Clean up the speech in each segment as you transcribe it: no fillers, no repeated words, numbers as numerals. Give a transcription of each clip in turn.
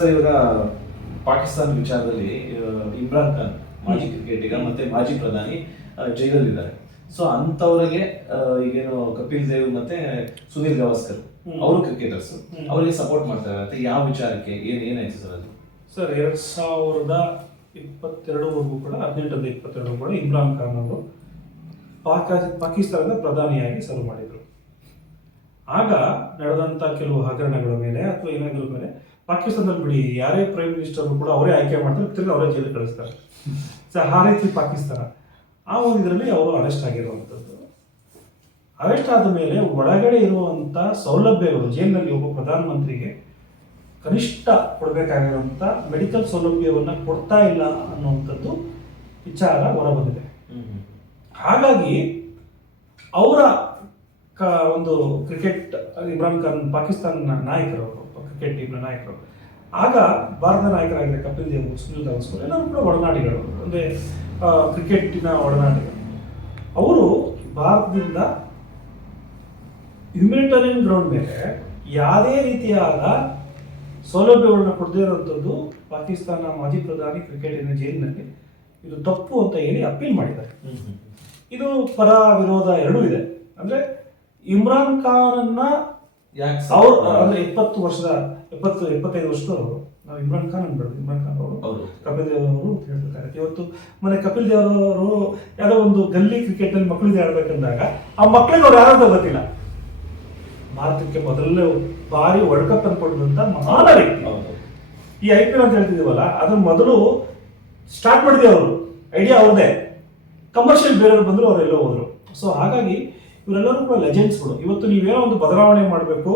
Sir, ಇವಾಗ ಪಾಕಿಸ್ತಾನ ವಿಚಾರದಲ್ಲಿ ಇಮ್ರಾನ್ ಖಾನ್ ಮಾಜಿ ಕ್ರಿಕೆಟಿಗ ಮತ್ತೆ ಮಾಜಿ ಪ್ರಧಾನಿ ಜೈಲಲ್ಲಿದ್ದಾರೆ. ಸೊ ಅಂತವರಿಗೆ ಈಗೇನು ಕಪಿಲ್ ದೇವ್ ಮತ್ತೆ ಸುನಿಲ್ ಗವಾಸ್ಕರ್ ಅವರು ಕ್ರಿಕೆಟರ್ಸ್, ಅವರಿಗೆ ಸಪೋರ್ಟ್ ಮಾಡ್ತಾರೆ ಅಂತ ಯಾವ ವಿಚಾರಕ್ಕೆ ಏನಾಯ್ತು ಸರ್ ಅದು? ಸರ್ 2022 ಕೂಡ 18-22 ಕೂಡ ಇಮ್ರಾನ್ ಖಾನ್ ಅವರು ಪಾಕಿಸ್ತಾನದ ಪ್ರಧಾನಿಯಾಗಿ ಸರ್ವ್ ಮಾಡಿದರು. ಆಗ ನಡೆದಂಥ ಕೆಲವು ಹಗರಣಗಳ ಮೇಲೆ ಅಥವಾ ಏನಾದ್ರ ಮೇಲೆ ಪಾಕಿಸ್ತಾನದಲ್ಲಿ ಬಿಡಿ ಯಾರೇ ಪ್ರೈಮ್ ಮಿನಿಸ್ಟರ್ ಕೂಡ ಅವರೇ ಆಯ್ಕೆ ಮಾಡ್ತಾರೆ, ತಿರ್ಗಿ ಅವರೇ ಜೈಲಿಗೆ ಕಳಿಸ್ತಾರೆ. ಸೊ ಆ ರೀತಿ ಪಾಕಿಸ್ತಾನ ಆ ಒಂದು ಇದರಲ್ಲಿ ಅವರು ಅರೆಸ್ಟ್ ಆಗಿರುವಂಥದ್ದು. ಅರೆಸ್ಟ್ ಆದ ಮೇಲೆ ಒಳಗಡೆ ಇರುವಂಥ ಸೌಲಭ್ಯಗಳು, ಜೈಲಿನಲ್ಲಿ ಒಬ್ಬ ಪ್ರಧಾನಮಂತ್ರಿಗೆ ಕನಿಷ್ಠ ಕೊಡಬೇಕಾಗಿರುವಂಥ ಮೆಡಿಕಲ್ ಸೌಲಭ್ಯವನ್ನು ಕೊಡ್ತಾ ಇಲ್ಲ ಅನ್ನುವಂಥದ್ದು ವಿಚಾರ ಹೊರಬಂದಿದೆ. ಹಾಗಾಗಿ ಅವರ ಒಂದು ಕ್ರಿಕೆಟ್ ಇಮ್ರಾನ್ ಖಾನ್ ಪಾಕಿಸ್ತಾನ ನಾಯಕರು, ಕ್ರಿಕೆಟ್ ಟೀಮ್ನ ನಾಯಕರು, ಆಗ ಭಾರತ ನಾಯಕರಾಗಿದ್ದ ಕಪಿಲ್ ದೇವ್, ಸುನಿಲ್ ಗವಾಸ್ಕರ್ ಎಲ್ಲರೂ ಕೂಡ ಒಡನಾಡಿಗಳು, ಅಂದರೆ ಕ್ರಿಕೆಟಿನ ಒಡನಾಡಿಗಳು. ಅವರು ಭಾರತದಿಂದ ಹ್ಯುಮ್ಯಾನಿಟೇರಿಯನ್ ಗ್ರೌಂಡ್ ಮೇಲೆ ಯಾವುದೇ ರೀತಿಯಾದ ಸೌಲಭ್ಯಗಳನ್ನ ಕೊಡದೇ ಇರುವಂಥದ್ದು ಪಾಕಿಸ್ತಾನ ಮಾಜಿ ಪ್ರಧಾನಿ ಕ್ರಿಕೆಟಿನ ಜೈಲಿನಲ್ಲಿ ಇದು ತಪ್ಪು ಅಂತ ಹೇಳಿ ಅಪೀಲ್ ಮಾಡಿದ್ದಾರೆ. ಇದು ಪರ ವಿರೋಧ ಎರಡೂ ಇದೆ. ಅಂದರೆ ಇಮ್ರಾನ್ ಖಾನನ್ನ ಅವರು ಅಂದ್ರೆ 25 ವರ್ಷದವರು, ನಾವು ಇಮ್ರಾನ್ ಖಾನ್ ಅನ್ಬೇಡ, ಇಮ್ರಾನ್ ಖಾನ್ ಅವರು ಕಪಿಲ್ ದೇವ್ ಅವರು ಹೇಳ್ಬೇಕಾಗುತ್ತೆ. ಇವತ್ತು ಮನೆ ಕಪಿಲ್ ದೇವ್ ಅವರು ಯಾವುದೋ ಒಂದು ಗಲ್ಲಿ ಕ್ರಿಕೆಟ್ ನಲ್ಲಿ ಮಕ್ಕಳಿಗೆ ಆಡ್ಬೇಕಂದಾಗ ಆ ಮಕ್ಕಳಿಗೆ ಅವ್ರು ಯಾರಾದ್ರೂ ಗೊತ್ತಿಲ್ಲ. ಭಾರತಕ್ಕೆ ಮೊದಲನೇ ಬಾರಿ ವರ್ಲ್ಡ್ ಕಪ್ ಅನ್ಕೊಟ್ಟಿದಂತ ಮಹಾನ ವ್ಯಕ್ತಿ. ಈ IPL ಅಂತ ಹೇಳ್ತಿದೀವಲ್ಲ, ಅದನ್ನ ಮೊದಲು ಸ್ಟಾರ್ಟ್ ಮಾಡಿದೆ ಅವರು, ಐಡಿಯಾ ಅವ್ರದೇ. ಕಮರ್ಷಿಯಲ್ ಬೇರೆಯವ್ರು ಬಂದ್ರು ಅವರೆಲ್ಲೋ ಹೋದ್ರು. ಸೊ ಹಾಗಾಗಿ ಇವರೆಲ್ಲರೂ ಕೂಡ ಲೆಜೆಂಡ್ಸ್ಗಳು. ಇವತ್ತು ನೀವೇನೋ ಒಂದು ಬದಲಾವಣೆ ಮಾಡಬೇಕು,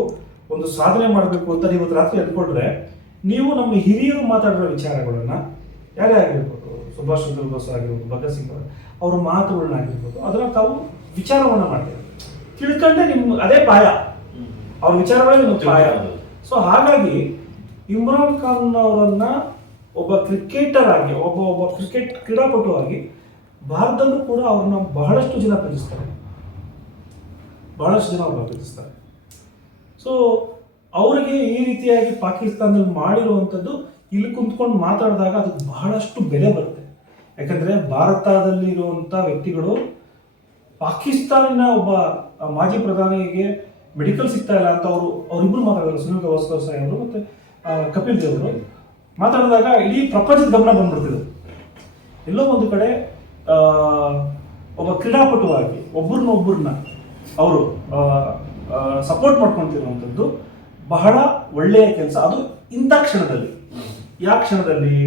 ಒಂದು ಸಾಧನೆ ಮಾಡಬೇಕು ಅಂತ ಇವತ್ತು ರಾತ್ರಿ ಅಂದ್ಕೊಂಡ್ರೆ, ನೀವು ನಮ್ಮ ಹಿರಿಯರು ಮಾತಾಡಿರೋ ವಿಚಾರಗಳನ್ನ, ಯಾರೇ ಆಗಿರ್ಬೋದು, ಸುಭಾಷ್ ಚಂದ್ರ ಬೋಸ್ ಆಗಿರ್ಬೋದು, ಭಗತ್ ಸಿಂಗ್ ಅವ್ರ ಮಾತುಗಳನ್ನ ಆಗಿರ್ಬೋದು, ಅದನ್ನ ತಾವು ವಿಚಾರವನ್ನ ಮಾಡ್ತೀವಿ, ತಿಳ್ಕೊಂಡೆ ನಿಮ್ಗೆ ಅದೇ ಪಾಯ, ಅವ್ರ ವಿಚಾರಗಳೇ ನಿಮ್ಗೆ ಪಾಯ. ಸೊ ಹಾಗಾಗಿ ಇಮ್ರಾನ್ ಖಾನ್ ಅವರನ್ನ ಒಬ್ಬ ಕ್ರಿಕೆಟರ್ ಆಗಿ, ಒಬ್ಬ ಕ್ರಿಕೆಟ್ ಕ್ರೀಡಾಪಟು ಆಗಿ ಭಾರತದಲ್ಲೂ ಕೂಡ ಅವ್ರನ್ನ ಬಹಳಷ್ಟು ಜನ ಪ್ರೀತಿಸ್ತಾರೆ. ಸೊ ಅವರಿಗೆ ಈ ರೀತಿಯಾಗಿ ಪಾಕಿಸ್ತಾನದಲ್ಲಿ ಮಾಡಿರುವಂಥದ್ದು ಇಲ್ಲಿ ಕುಂತ್ಕೊಂಡು ಮಾತಾಡಿದಾಗ ಅದಕ್ಕೆ ಬಹಳಷ್ಟು ಬೆಲೆ ಬರುತ್ತೆ. ಯಾಕಂದರೆ ಭಾರತದಲ್ಲಿ ಇರುವಂಥ ವ್ಯಕ್ತಿಗಳು ಪಾಕಿಸ್ತಾನಿನ ಒಬ್ಬ ಮಾಜಿ ಪ್ರಧಾನಿಗೆ ಮೆಡಿಕಲ್ ಸಿಗ್ತಾ ಇಲ್ಲ ಅಂತ ಅವರಿಬ್ಬರು ಮಾತಾಡಿದ್ರು, ಸುನಿಲ್ ಗವಾಸ್ಕರ್ ಸಾಹೇಬರು ಮತ್ತು ಕಪಿಲ್ ದೇವ್ ಅವರು ಮಾತಾಡಿದಾಗ ಇಡೀ ಪ್ರಪಂಚದ ಗಮನ ಬಂದ್ಬಿಡ್ತಿದ್ರು. ಎಲ್ಲೋ ಒಂದು ಕಡೆ ಒಬ್ಬ ಕ್ರೀಡಾಪಟುವಾಗಿ ಒಬ್ಬರನ್ನ ಅವರು ಸಪೋರ್ಟ್ ಮಾಡ್ಕೊತಿರುವಂಥದ್ದು ಬಹಳ ಒಳ್ಳೆಯ ಕೆಲಸ. ಅದು ಇಂಥ ಕ್ಷಣದಲ್ಲಿ, ಯಾವ ಕ್ಷಣದಲ್ಲಿ,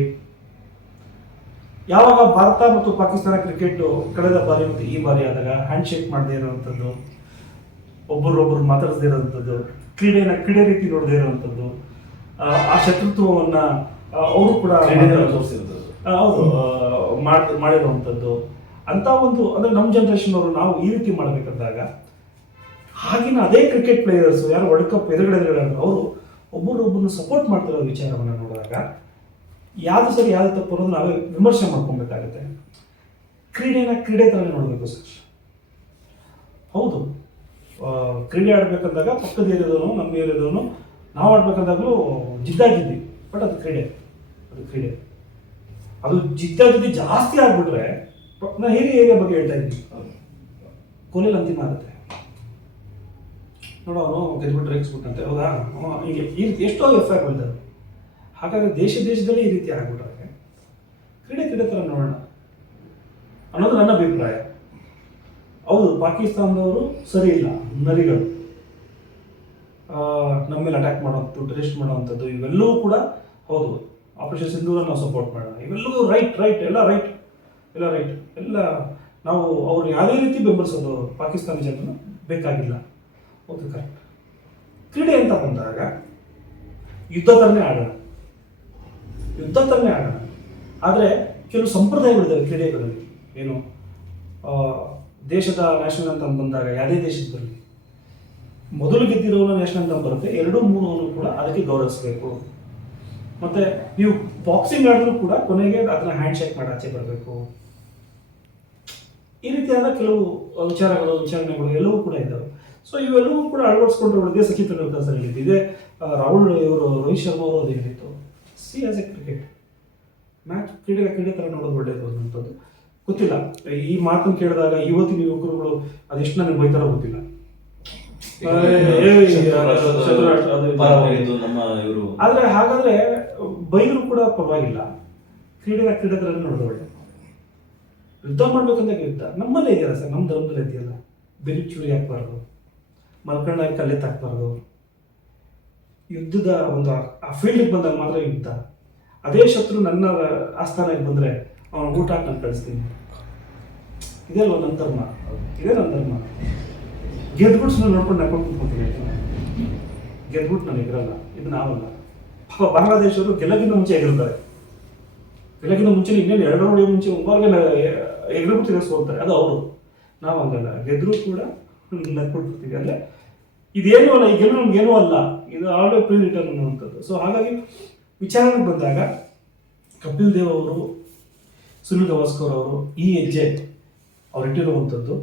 ಯಾವಾಗ ಭಾರತ ಮತ್ತು ಪಾಕಿಸ್ತಾನ ಕ್ರಿಕೆಟ್ ಕಳೆದ ಬಾರಿ ಮತ್ತು ಈ ಬಾರಿ ಆದಾಗ ಹ್ಯಾಂಡ್ ಶೇಕ್ ಮಾಡದೇ ಇರುವಂಥದ್ದು, ಒಬ್ಬರೊಬ್ಬರು ಮಾತಾಡದೇ ಇರುವಂಥದ್ದು, ಕ್ರೀಡೆ ರೀತಿ ನೋಡದೇ ಇರುವಂಥದ್ದು, ಆ ಶತ್ರುತ್ವವನ್ನು ಅವರು ಕೂಡ ಅವರು ಮಾಡಿರುವಂಥದ್ದು ಅಂತ ಒಂದು, ಅಂದರೆ ನಮ್ಮ ಜನ್ರೇಷನ್ ಅವರು ನಾವು ಈ ರೀತಿ ಮಾಡಬೇಕಂದಾಗ, ಆಗಿನ ಅದೇ ಕ್ರಿಕೆಟ್ ಪ್ಲೇಯರ್ಸ್ ಯಾರು ವರ್ಲ್ಡ್ ಕಪ್ ಎದುರುಗಡೆ ಅವರು ಒಬ್ಬರೊಬ್ಬರನ್ನು ಸಪೋರ್ಟ್ ಮಾಡ್ತಿರೋ ವಿಚಾರವನ್ನು ನೋಡಿದಾಗ ಯಾವುದು ಸರಿ ಯಾವುದು ತಪ್ಪು ಅನ್ನೋದು ನಾವೇ ವಿಮರ್ಶೆ ಮಾಡ್ಕೊಬೇಕಾಗುತ್ತೆ. ಕ್ರೀಡೆ ಥರನೇ ನೋಡಬೇಕು ಸರ್. ಹೌದು, ಕ್ರೀಡೆ ಆಡಬೇಕಂದಾಗ ಪಕ್ಕದ ಏರಿಯಾದವನು, ನಮ್ಮ ಏರಿಯಾದವನು, ನಾವು ಆಡ್ಬೇಕಂದಾಗಲೂ ಜಿದ್ದಾಗಿದ್ವಿ. ಬಟ್ ಅದು ಕ್ರೀಡೆ ಅದು ಜಿದ್ದಾಗಿದ್ದು ಜಾಸ್ತಿ ಆಗ್ಬಿಟ್ರೆ, ನಾನು ಹಿರಿಯ ಏರಿಯಾ ಬಗ್ಗೆ ಹೇಳ್ತಾ ಇದ್ದೀನಿ, ಕೊನೆಯಲ್ಲಿ ಅಂತಿಮ ಆಗುತ್ತೆ. ನೋಡು, ಅವನು ಗೆದ್ಬಿಟ್ರೆ ರೇಗಿಸ್ಬಿಟ್ಟಂತೆ, ಹೌದಾ, ಹೀಗೆ ಈ ರೀತಿ ಎಷ್ಟೋ ಎಫ್ಐಆರ್ ಬಂದಿದ್ದಾರೆ. ಹಾಗಾಗಿ ದೇಶದಲ್ಲಿ ಈ ರೀತಿ ಆಗ್ಬಿಟ್ರೆ ಕ್ರೀಡೆ ಥರ ನೋಡೋಣ ಅನ್ನೋದು ನನ್ನ ಅಭಿಪ್ರಾಯ. ಹೌದು, ಪಾಕಿಸ್ತಾನದವರು ಸರಿ ಇಲ್ಲ, ನರಿಗಳು, ನಮ್ಮ ಮೇಲೆ ಅಟ್ಯಾಕ್ ಮಾಡೋವಂಥದ್ದು, ಟೆರರಿಸ್ಟ್ ಮಾಡೋವಂಥದ್ದು, ಇವೆಲ್ಲವೂ ಕೂಡ ಹೌದು. ಆಪರೇಷನ್ ಸಿಂಧೂರ ನಾವು ಸಪೋರ್ಟ್ ಮಾಡೋಣ, ಇವೆಲ್ಲವೂ ರೈಟ್ ಎಲ್ಲ ನಾವು ಅವ್ರು ಯಾವುದೇ ರೀತಿ ಬೆಂಬಲಿಸೋದು ಪಾಕಿಸ್ತಾನಿ ಜನರನ್ನು ಬೇಕಾಗಿಲ್ಲ. ಹೌದು, ಕರೆಕ್ಟ್. ಕ್ರೀಡೆ ಅಂತ ಬಂದಾಗ ಯುದ್ಧ ಥರನೇ ಆಡೋಣ. ಆದರೆ ಕೆಲವು ಸಂಪ್ರದಾಯಗಳಿದ್ದಾವೆ ಕ್ರೀಡೆಗಳಲ್ಲಿ. ಏನು, ದೇಶದ ನ್ಯಾಷನಲ್ ಅಂತ ಬಂದಾಗ ಯಾವುದೇ ದೇಶದ ಬರಲಿ, ಮೊದಲು ಗೆದ್ದಿರೋನು ನ್ಯಾಷನಲ್ ಅಂತ ಬರುತ್ತೆ, 2-3 ಕೂಡ ಅದಕ್ಕೆ ಗೌರವಿಸಬೇಕು. ಮತ್ತು ನೀವು ಬಾಕ್ಸಿಂಗ್ ಆಡಿದ್ರು ಕೂಡ ಕೊನೆಗೆ ಅದನ್ನ ಹ್ಯಾಂಡ್ ಶೇಕ್ ಮಾಡಿ ಆಚೆ ಬರಬೇಕು. ಈ ರೀತಿಯಾದ ಕೆಲವು ವಿಚಾರಣೆಗಳು ಎಲ್ಲವೂ ಕೂಡ ಇದ್ದಾವೆ. ಸೊ ಇವೆಲ್ಲವೂ ಕೂಡ ಅಳವಡಿಸ್ಕೊಂಡ್ರೆ ಒಳಗೆ ಸಚಿನ್ ತೆಂಡೂಲ್ಕರ್ ಸರ್ ಹೇಳಿದ್ದು, ಇದೇ ರಾಹುಲ್ ಇವರು ರೋಹಿತ್ ಶರ್ಮಾ ಅವರು ಅದು ಹೇಳಿತ್ತು. C as A cricket match ಕ್ರೀಡೆ ಥರ ನೋಡೋದು ಒಳ್ಳೇದು ಅನ್ನೋಂಥದ್ದು ಗೊತ್ತಿಲ್ಲ. ಈ ಮಾತನ್ನು ಕೇಳಿದಾಗ ಇವತ್ತಿನ ಯುವಕರುಗಳು ಅದೆಷ್ಟು ನನಗೆ ಬೈತಾರೋ ಗೊತ್ತಿಲ್ಲ. ಆದ್ರೆ ಹಾಗಾದ್ರೆ ಬೈದ್ರು ಕೂಡ ಪರವಾಗಿಲ್ಲ, ಕ್ರೀಡೆ ಥರ ನೋಡೋದು ಒಳ್ಳೆ. ಯುದ್ಧ ಮಾಡ್ಬೇಕಂತ ಯುದ್ಧ ನಮ್ಮಲ್ಲೇ ಇದೆಯಲ್ಲ ಸರ್, ನಮ್ಮ ಧರ್ಮದಲ್ಲೇ ಇದೆಯಲ್ಲ. ಬೆರಿ ಚೂರಿ ಹಾಕ್ಬಾರ್ದು, ಮಲ್ಕೊಂಡಾಗಿ ಕಲ್ಲೆತ್ತು ಹಾಕ್ಬಾರ್ದು. ಯುದ್ಧದ ಒಂದು ಆ ಫೀಲ್ಡಿಗೆ ಬಂದಾಗ ಮಾತ್ರ ಯುದ್ಧ. ಅದೇ ಶತ್ರು ನನ್ನ ಆಸ್ಥಾನಕ್ಕೆ ಬಂದರೆ ಅವನ ಊಟ ಹಾಕಿ ನಾನು ಕಳಿಸ್ತೀನಿ. ಇದೇ ಅಲ್ವ ನನ್ನ ಧರ್ಮ, ಇದೇ ನನ್ನ ಧರ್ಮ. ಗೆದ್ಬಿಟ್ಟು ಸುಮ್ಮನೆ ನೋಡ್ಕೊಂಡು ಹಾಕೊಂಡು ಕೂತ್ಕೊತೀನಿ. ಗೆದ್ಬಿಟ್ಟು ನಾನು ಎಗರಲ್ಲ, ಇದು ನಾವಲ್ಲ. ಪಾಪ ಬಾಂಗ್ಲಾದೇಶವರು ಗೆಲ್ಲಕ್ಕಿಂತ ಮುಂಚೆ ಎಗರ್ತಾರೆ. ಗೆಲ್ಲಕ್ಕಿಂತ ಮುಂಚೆ ಇನ್ನೇನು 2 ಹೊಡೆಯೋ ಮುಂಚೆ ಮುಂಬಾರ್ಗೆ ಎಗರ್ಬಿಟ್ಟು ತಿರ್ಗಿಸ್ಕೊಳ್ತಾರೆ. ಅದು ಅವರು. ನಾವು ಹಂಗಲ್ಲ, ಗೆದ್ರೂ ಕೂಡ ನಕ್ಬಿಡ್ತೀವಿ. ಅಂದರೆ ಇದೇನೂ ಅಲ್ಲ, ಈ ಗೆಲ್ಲು ನಮ್ಗೇನೂ ಅಲ್ಲ, ಇದು ಆಲ್ರೆಡಿ ಪ್ರೀ ರಿಟರ್ನ್ ಅನ್ನುವಂಥದ್ದು. ಸೊ ಹಾಗಾಗಿ ವಿಚಾರಣೆಗೆ ಬಂದಾಗ ಕಪಿಲ್ ದೇವ್ ಅವರು, ಸುನಿಲ್ ಗವಾಸ್ಕರ್ ಅವರು ಈ ಹೆಜ್ಜೆ ಅವರಿಟ್ಟಿರುವಂಥದ್ದು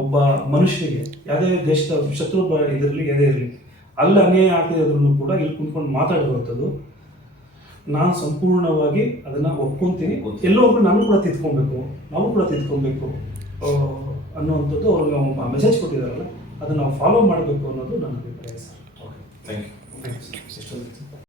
ಒಬ್ಬ ಮನುಷ್ಯನಿಗೆ ಯಾವುದೇ ದೇಶದ ಶತ್ರು ಇದರಲ್ಲಿ ಯಾವುದೇ ಇರಲಿ, ಅಲ್ಲಿ ಅನ್ಯಾಯ ಆಗ್ತಿರೋದ್ರೂ ಕೂಡ ಇಲ್ಲಿ ಕುಂತ್ಕೊಂಡು ಮಾತಾಡಿರುವಂಥದ್ದು ನಾನು ಸಂಪೂರ್ಣವಾಗಿ ಅದನ್ನು ಒಪ್ಕೊತೀನಿ. ಎಲ್ಲೋ ಒಬ್ಬರು ನಾನು ಕೂಡ ತಿದ್ಕೊಬೇಕು, ನಾವು ಕೂಡ ತಿದ್ಕೊಬೇಕು ಅನ್ನುವಂಥದ್ದು ಅವ್ರಿಗೆ ಮೆಸೇಜ್ ಕೊಟ್ಟಿದ್ದಾರಲ್ಲ, ಅದನ್ನು ನಾವು ಫಾಲೋ ಮಾಡಬೇಕು ಅನ್ನೋದು ನನ್ನ ಅಭಿಪ್ರಾಯ ಸರ್. Thank you.